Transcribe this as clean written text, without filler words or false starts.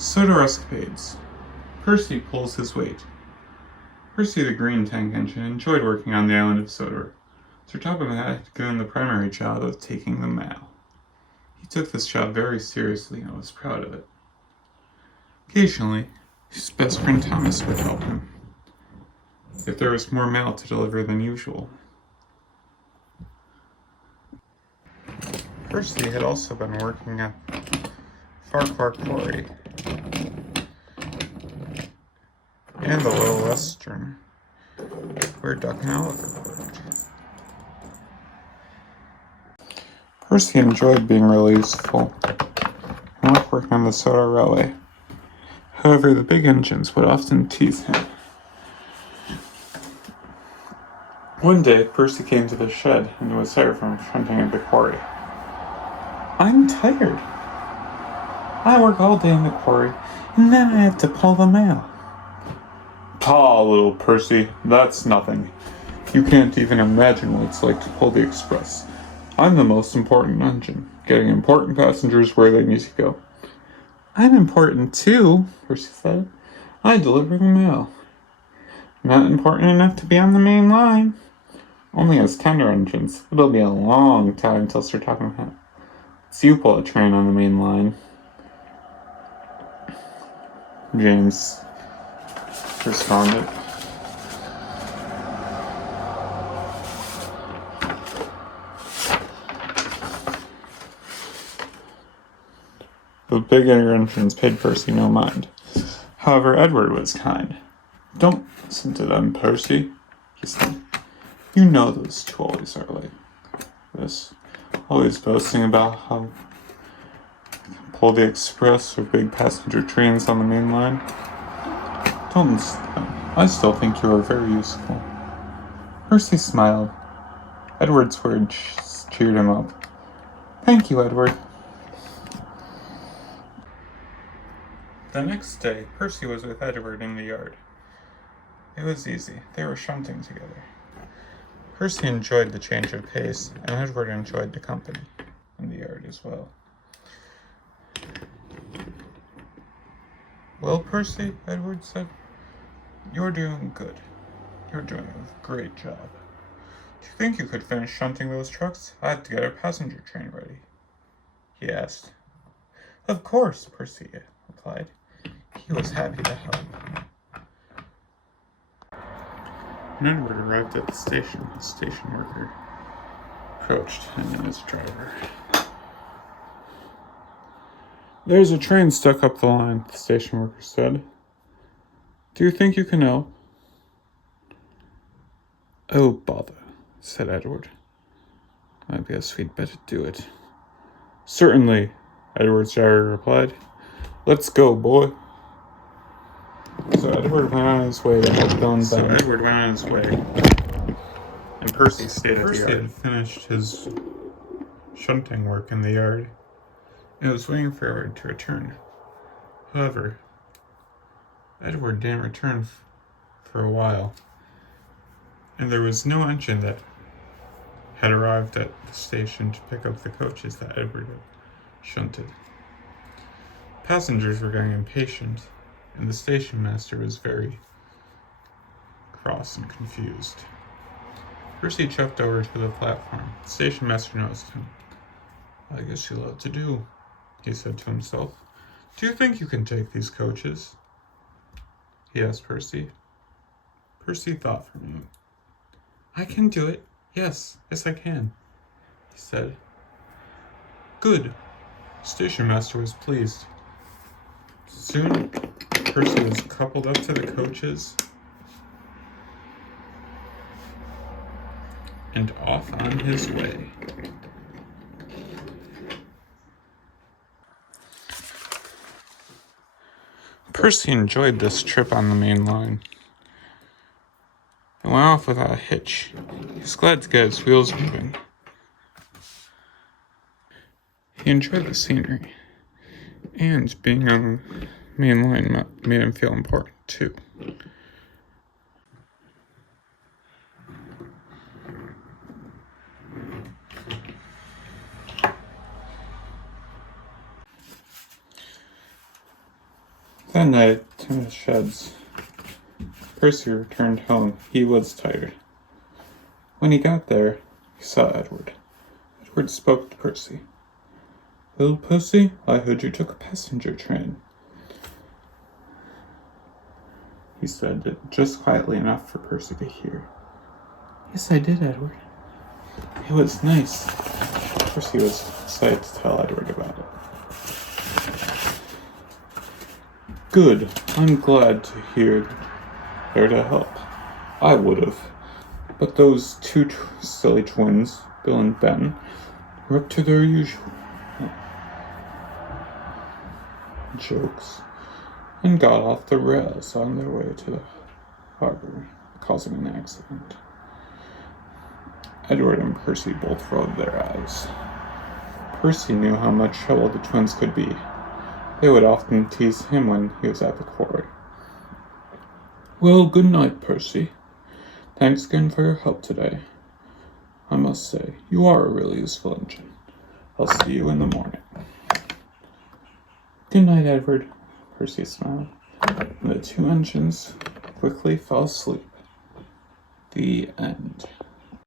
Sodor Escapades. Percy Pulls His Weight. Percy the Green Tank Engine enjoyed working on the island of Sodor. Sir Topham had given the primary job of taking the mail. He took this job very seriously and was proud of it. Occasionally, his best friend Thomas would help him, if there was more mail to deliver than usual. Percy had also been working at Farquhar Quarry and the Little Western, where Duck and Oliver worked. Percy enjoyed being really useful and liked working on the Sodor Railway. However, the big engines would often tease him. One day, Percy came to the shed and was tired from shunting at the quarry. "I'm tired. I work all day in the quarry, and then I have to pull the mail." "Ah, little Percy, that's nothing. You can't even imagine what it's like to pull the express. I'm the most important engine, getting important passengers where they need to go." "I'm important too," Percy said. "I deliver the mail." "Not important enough to be on the main line. Only as tender engines. It'll be a long time till Sir Topham lets you pull a train on the main line." James responded. The bigger engines paid Percy no mind. However, Edward was kind. "Don't listen to them, Percy," he said. "You know those two always are like this, always boasting about how they can pull the express or big passenger trains on the main line. Don't listen to them. I still think you are very useful." Percy smiled. Edward's words cheered him up. "Thank you, Edward." The next day, Percy was with Edward in the yard. It was easy. They were shunting together. Percy enjoyed the change of pace, and Edward enjoyed the company in the yard as well. "Well, Percy," Edward said, "you're doing good. You're doing a great job. Do you think you could finish shunting those trucks? I have to get our passenger train ready," he asked. "Of course," Percy replied. He was happy to help. When Edward arrived at the station worker approached him and his driver. "There's a train stuck up the line," the station worker said. "Do you think you can help?" "Oh, bother," said Edward. "I guess we'd better do it." "Certainly," Edward's driver replied. "Let's go, boy." So Edward went on his way, and Percy stayed at the yard. Percy had finished his shunting work in the yard and was waiting for Edward to return. However, Edward didn't return for a while, and there was no engine that had arrived at the station to pick up the coaches that Edward had shunted. Passengers were getting impatient, and the station master was very cross and confused. Percy chucked over to the platform. The station master noticed him. "I guess you'll have to do," he said to himself. "Do you think you can take these coaches?" he asked Percy. Percy thought for a minute. "I can do it. Yes, I can," he said. "Good." The station master was pleased. Soon, Percy was coupled up to the coaches and off on his way. Percy enjoyed this trip on the main line. It went off without a hitch. He was glad to get his wheels moving. He enjoyed the scenery, and being on the main line made him feel important too. That night, to the sheds, Percy returned home. He was tired. When he got there, he saw Edward. Edward spoke to Percy. "Little Percy, I heard you took a passenger train," he said it just quietly enough for Percy to hear. "Yes, I did, Edward. It was nice." Percy was excited to tell Edward about it. "Good. I'm glad to hear there to help. I would have. But those two silly twins, Bill and Ben, were up to their usual jokes and got off the rails on their way to the harbor, causing an accident." Edward and Percy both rolled their eyes. Percy knew how much trouble the twins could be. They would often tease him when he was at the quarry. "Well, good night, Percy. Thanks again for your help today. I must say, you are a really useful engine. I'll see you in the morning." "Good night, Edward," Percy smiled, and the two engines quickly fell asleep. The end.